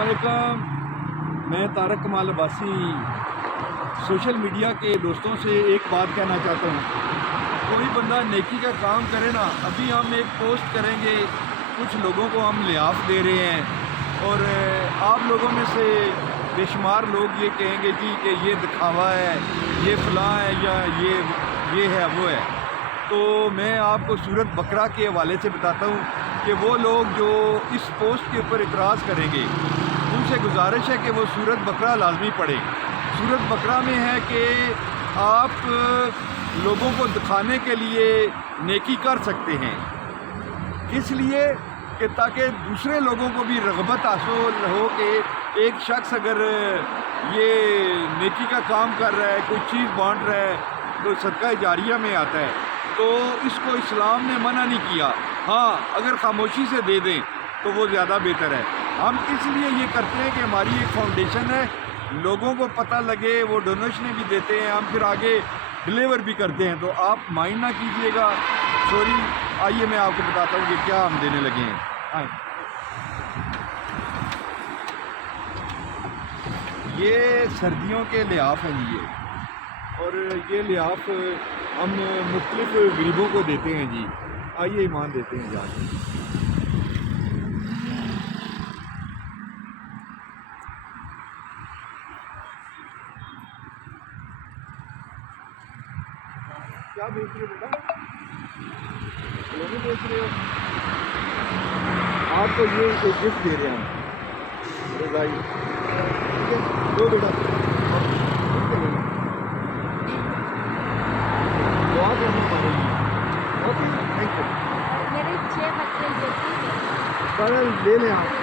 अस्सलाम वालेकुम। मैं तारक कमाल अब्बासी सोशल मीडिया के दोस्तों से एक बात कहना चाहता हूँ। कोई बंदा नेकी का काम करे ना, अभी हम एक पोस्ट करेंगे, कुछ लोगों को हम लिहाफ दे रहे हैं और आप लोगों में से बेशुमार लोग ये कहेंगे जी कि ये दिखावा है, ये फलां है या ये है वो है। तो मैं आपको सूरत बकरा के हवाले से बताता हूँ कि वो लोग जो इस पोस्ट के ऊपर इतराज़ करेंगे उनसे गुजारिश है कि वो सूरत बकरा लाजमी पढ़ें। सूरत बकरा में है कि आप लोगों को दिखाने के लिए नेकी कर सकते हैं, किस लिए कि ताकि दूसरे लोगों को भी रग़बत हासिल हो कि एक शख्स अगर ये नेकी का काम कर रहा है, कोई चीज़ बांट रहा है तो सदका जारिया में आता है, तो इसको इस्लाम ने मना नहीं किया। हाँ, अगर खामोशी से दे दें तो वो ज़्यादा बेहतर है। हम इसलिए ये करते हैं कि हमारी एक फाउंडेशन है, लोगों को पता लगे, वो डोनेशन भी देते हैं, हम फिर आगे डिलीवर भी करते हैं। तो आप माइंड ना कीजिएगा, सॉरी। आइए मैं आपको बताता हूँ कि क्या हम देने लगे हैं। आए, ये सर्दियों के लिहाफ हैं जी, और ये लिहाफ हम मुख्तलिफ गरीबों को देते हैं जी। आइए ईमान देते हैं जाके। क्या बेच रहे हो बेटा? खिलौने बेच रहे हो? आपको ये एक गिफ्ट दे रहे हैं रज़ाई, ठीक है? दो बेटा, दुआ करना पड़ेगी। Okay, thank you. मेरे 6 बच्चे यतीम हैं। कल ले लें आप।